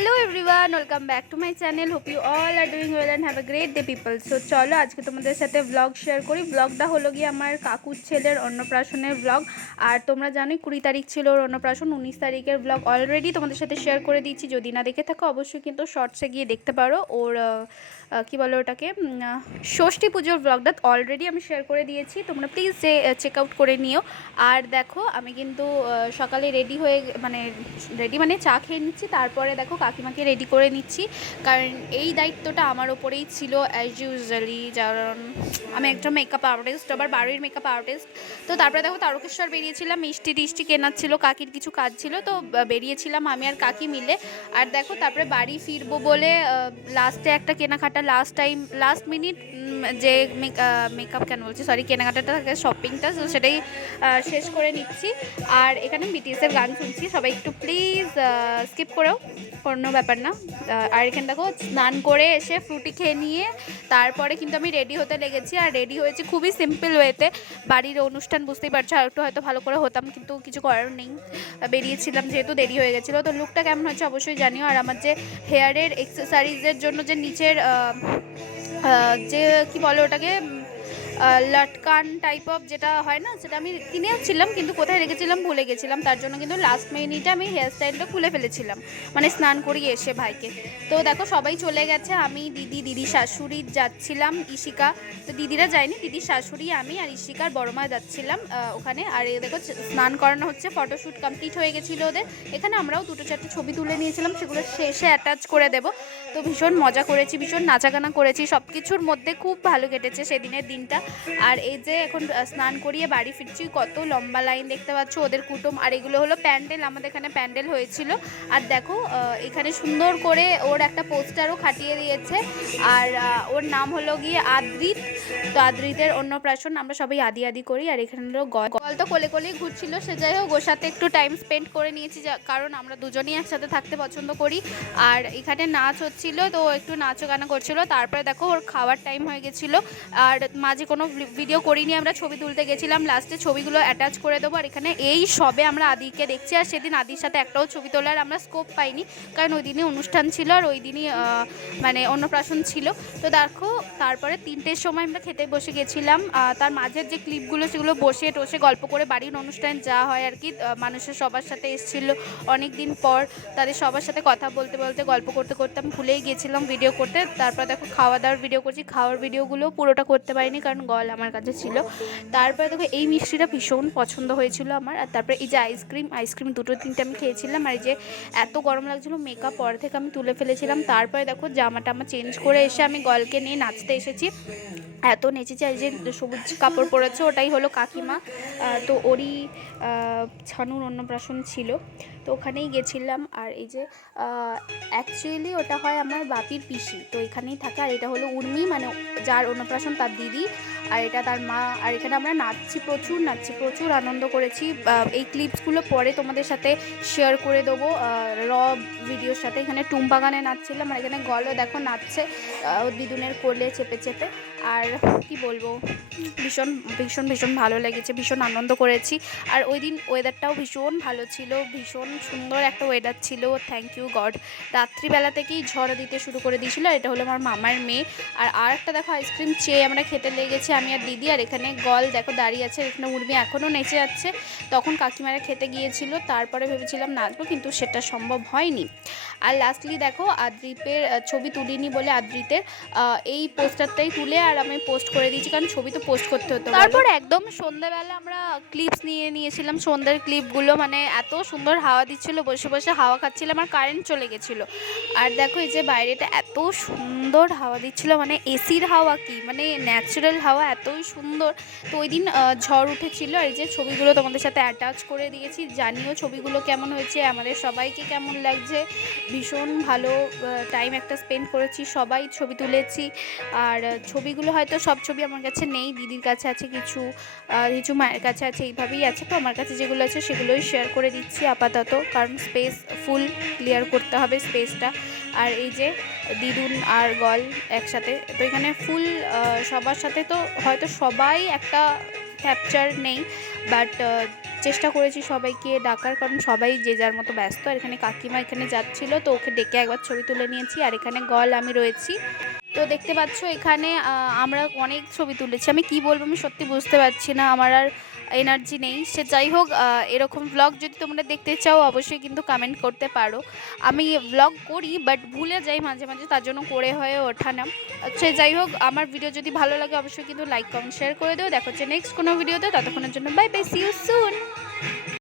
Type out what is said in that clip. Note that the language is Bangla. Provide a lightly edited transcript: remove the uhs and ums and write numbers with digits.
Hello everyone, welcome back to my channel. Hope you all are doing well and have a great day people. So चलो আজকে তোমাদের সাথে ব্লগ শেয়ার করি। ব্লগটা হলো গিয়ে আমার কাকুর ছেলের অন্নপ্রাশনের ব্লগ। আর তোমরা জানোই 20 তারিখ ছিল ওর অন্নপ্রাশন, 19 তারিখের ব্লগ অলরেডি তোমাদের সাথে শেয়ার করে দিয়েছি। যদি না দেখে থাকো অবশ্যই কিন্তু শর্টসে গিয়ে দেখতে পারো। ওর কি বলে ওটাকে, ষষ্ঠী পুজোর ব্লগটা অলরেডি আমি শেয়ার করে দিয়েছি, তোমরা প্লিজ চেক আউট করে নিও। আর দেখো আমি কিন্তু সকালে রেডি হয়ে মানে চা খেয়ে নিচ্ছি, তারপরে দেখো কাকিমাকে রেডি করে নিচ্ছি, কারণ এই দায়িত্বটা আমার ওপরেই ছিল অ্যাজ ইউজুয়ালি, কারণ আমি একজন মেকআপ আর্টিস্ট, আবার বাড়ির মেকআপ আর্টিস্ট। তো তারপরে দেখো তারকেশ্বর বেরিয়েছিলাম, মিষ্টি টিষ্টি কেনার ছিল, কাকির কিছু কাজ ছিল, তো বেরিয়েছিলাম আমি আর কাকি মিলে। আর দেখো তারপরে বাড়ি ফিরবো বলে লাস্টে একটা কেনাকাটা, লাস্ট মিনিট যে মেকআপ কেন বলছি, সরি, কেনাকাটাটা থাকে, শপিংটা, তো সেটাই শেষ করে নিচ্ছি। আর এখানে বিটিএসের গান শুনছি, সবাই একটু প্লিজ স্কিপ করেও, কোনো ব্যাপার না। আর এখানে দেখো স্নান করে এসে ফ্রুটি খেয়ে নিয়ে তারপরে কিন্তু আমি রেডি হতে লেগেছি। আর রেডি হয়েছি খুবই সিম্পল ওয়েতে, বাড়ির অনুষ্ঠান বুঝতেই পারছো, আর একটু হয়তো ভালো করে হতাম, কিন্তু কিছু করার নেই, বেরিয়েছিলাম যেহেতু, দেরি হয়ে গেছিলো। তো লুকটা কেমন হচ্ছে অবশ্যই জানিও। আর আমার যে হেয়ারের এক্সেসারিজের জন্য যে নিচের যে কি বলে ওটাকে, লটকান টাইপ অফ যেটা হয় না, সেটা আমি কিনেছিলাম, কিন্তু কোথায় রেখেছিলাম ভুলে গেছিলাম, তার জন্য কিন্তু লাস্ট মিনিটে আমি হেয়ার স্টাইলটা খুলে ফেলেছিলাম, মানে স্নান করিয়ে এসে ভাইকে। তো দেখো সবাই চলে গেছে, আমি দিদি শাশুড়ি যাচ্ছিলাম, ইশিকা, তো দিদিরা যায়নি, দিদির শাশুড়ি, আমি আর ইশিকার বড়মা যাচ্ছিলাম ওখানে। আর দেখো স্নান করানো হচ্ছে, ফটোশ্যুট কমপ্লিট হয়ে গেছিলো ওদের। এখানে আমরাও 2-4টে ছবি তুলে নিয়েছিলাম, সেগুলো শেষে অ্যাটাচ করে দেব। তো ভীষণ মজা করেছি, ভীষণ নাচাগানা করেছি, সব কিছুর মধ্যে খুব ভালো কেটেছে সেদিনের দিনটা। আর এই যে এখন স্নান করিয়ে বাড়ি ফিরছি, কত লম্বা লাইন দেখতে পাচ্ছ ওদের কুটুম। আর এগুলো হলো প্যান্ডেল, আমাদের এখানে প্যান্ডেল হয়েছিল। আর দেখো এখানে সুন্দর করে ওর একটা পোস্টারও খাটিয়ে দিয়েছে। আর ওর নাম হলো গিয়ে আদ্রিত। তো আদ্রিতের অন্নপ্রাশন, আমরা সবাই আদি আদি করি। আর এখানে হলো গল তো কোলে কোলেই ঘুরছিল, সে যাই হোক, ওর সাথে একটু টাইম স্পেন্ড করে নিয়েছি, কারণ আমরা দুজনেই একসাথে থাকতে পছন্দ করি। আর এখানে নাচ হচ্ছিল, তো একটু নাচও গানা করছিল। তারপরে দেখো ওর খাওয়ার টাইম হয়ে গেছিলো, আর মাঝে কোনো ভিডিও করিনি, আমরা ছবি তুলতে গেছিলাম, লাস্টে ছবিগুলো অ্যাটাচ করে দেবো। আর এখানে এই সবে আমরা আদিকে দেখছি, আর সেদিন আদির সাথে একটাও ছবি তোলার আমরা স্কোপ পাইনি, কারণ ওই দিনই অনুষ্ঠান ছিল, আর ওই দিনই মানে অন্নপ্রাশন ছিল। তো দেখো তারপরে 3টের সময় আমরা খেতে বসে গেছিলাম, তার মাঝের যে ক্লিপগুলো সেগুলো বসে টসে গল্প করে, বাড়ির অনুষ্ঠান যা হয় আর কি, মানুষের সবার সাথে এসেছিল অনেক দিন পর, তাদের সবার সাথে কথা বলতে বলতে গল্প করতে করতে আমি ভুলেই গেছিলাম ভিডিও করতে। তারপর দেখো খাওয়া দাওয়ার ভিডিও করছি, খাওয়ার ভিডিওগুলো পুরোটা করতে পারিনি, কারণ গল আমার কাছে ছিল। তারপরে দেখো এই মিষ্টিটা ভীষণ পছন্দ হয়েছিল আমার। আর তারপরে এই যে আইসক্রিম 2-3টে আমি খেয়েছিলাম। আর এই যে এত গরম লাগছিলো, মেকআপ পর থেকে আমি তুলে ফেলেছিলাম। তারপরে দেখো জামাটা আমার চেঞ্জ করে এসে আমি গলকে নিয়ে নাচতে এসেছি, এত নেচেছি। আর যে সবুজ কাপড় পরেছে ওটাই হলো কাকিমা, তো ওরই ছানুর অন্নপ্রাশন ছিল, তো ওখানেই গেছিলাম। আর এই যে অ্যাকচুয়ালি ওটা হয় আমার বাপির পিসি, তো এখানেই থাকে। আর এটা হলো উর্মি, মানে যার অন্নপ্রাশন তার দিদি, আর এটা তার মা। আর এখানে আমরা প্রচুর আনন্দ করেছি। এই ক্লিপসগুলো পরে তোমাদের সাথে শেয়ার করে দেবো র ভিডিওর সাথে। এখানে টুমবাগানে নাচছিলাম, আর এখানে গলও দেখো নাচছে দিদুনের কোলে চেপে চেপে। আর কি বলবো, ভীষণ ভালো লেগেছে, ভীষণ আনন্দ করেছি। আর ওই দিন ওয়েদারটাও ভীষণ ভালো ছিল, ভীষণ সুন্দর একটা ওয়েদার ছিল, থ্যাংক ইউ গড। রাত্রিবেলা থেকেই ঝড় দিতে শুরু করে দিয়েছিল। এটা হলো আমার মামার মেয়ে। আর একটা দেখো আইসক্রিম চেয়ে আমরা খেতে লেগেছি আমি আর দিদি। আর এখানে গল দেখো দাঁড়িয়ে আছে, এখানে উর্মি এখনও নেচে যাচ্ছে। তখন কাকিমারা খেতে গিয়েছিল, তারপরে ভেবেছিলাম নাচবো, কিন্তু সেটা সম্ভব হয়নি। আর লাস্টলি দেখো আদ্রিপের ছবি তুলিনি বলে আদ্রিতের এই পোস্টারটাই তুলে আর আমি পোস্ট করে দিয়েছি, কারণ ছবি তো পোস্ট করতে হতো। তারপর একদম সন্ধ্যাবেলা আমরা ক্লিপস নিয়েছিলাম, সন্ধ্যার ক্লিপগুলো, মানে এত সুন্দর হাওয়া দিচ্ছিল, বসে বসে হাওয়া খাচ্ছিলাম, আর কারেন্ট চলে গেছিলো। আর দেখো এই যে বাইরেটা এত সুন্দর হাওয়া দিচ্ছিল, মানে এসির হাওয়া কি, মানে ন্যাচারাল হাওয়া, এতই সুন্দর। তো ওই দিন ঝড় উঠেছিল। আর এই যে ছবিগুলো তোমাদের সাথে অ্যাটাচ করে দিয়েছি, জানিও ছবিগুলো কেমন হয়েছে, আমাদের সবাইকে কেমন লাগছে। ভীষণ ভালো টাইম একটা স্পেন্ড করেছি, সবাই ছবি তুলেছি। আর ছবিগুলো হয়তো সব ছবি আমার কাছে নেই, দিদির কাছে আছে কিছু, কিছু মায়ের কাছে আছে, এইভাবেই আছে। তো আমার কাছে যেগুলো আছে সেগুলোই শেয়ার করে দিচ্ছি আপাতত, কারণ স্পেস ফুল ক্লিয়ার করতে হবে স্পেসটা। আর এই যে দিদুন আর গল একসাথে, তো এখানে ফুল সবার সাথে, তো হয়তো সবাই একটা ক্যাপচার নেই, বাট চেষ্টা করেছি সবাইকে ডাকার, কারণ সবাই যে যার মতো ব্যস্ত। আর এখানে কাকিমা এখানে যাচ্ছিলো, তো ওকে ডেকে একবার ছবি তুলে নিয়েছি। আর এখানে গল আমি রয়েছি। তো দেখতে পাচ্ছ এখানে আমরা অনেক ছবি তুলেছি। আমি কি বলবো আমি সত্যি বুঝতে পারছি না, আমার আর এনার্জি নেই। সে যাই হোক, এরকম ভ্লগ যদি তোমরা দেখতে চাও অবশ্যই কিন্তু কমেন্ট করতে পারো। আমি ভ্লগ করি বাট ভুলে যাই মাঝে মাঝে, তার জন্য করে হয়ে ওঠা না। সে যাই হোক, আমার ভিডিও যদি ভালো লাগে অবশ্যই কিন্তু লাইক কমেন্ট শেয়ার করে দিও। দেখা হচ্ছে নেক্সট কোনো ভিডিওতে, ততক্ষণের জন্য bye bye, see you soon.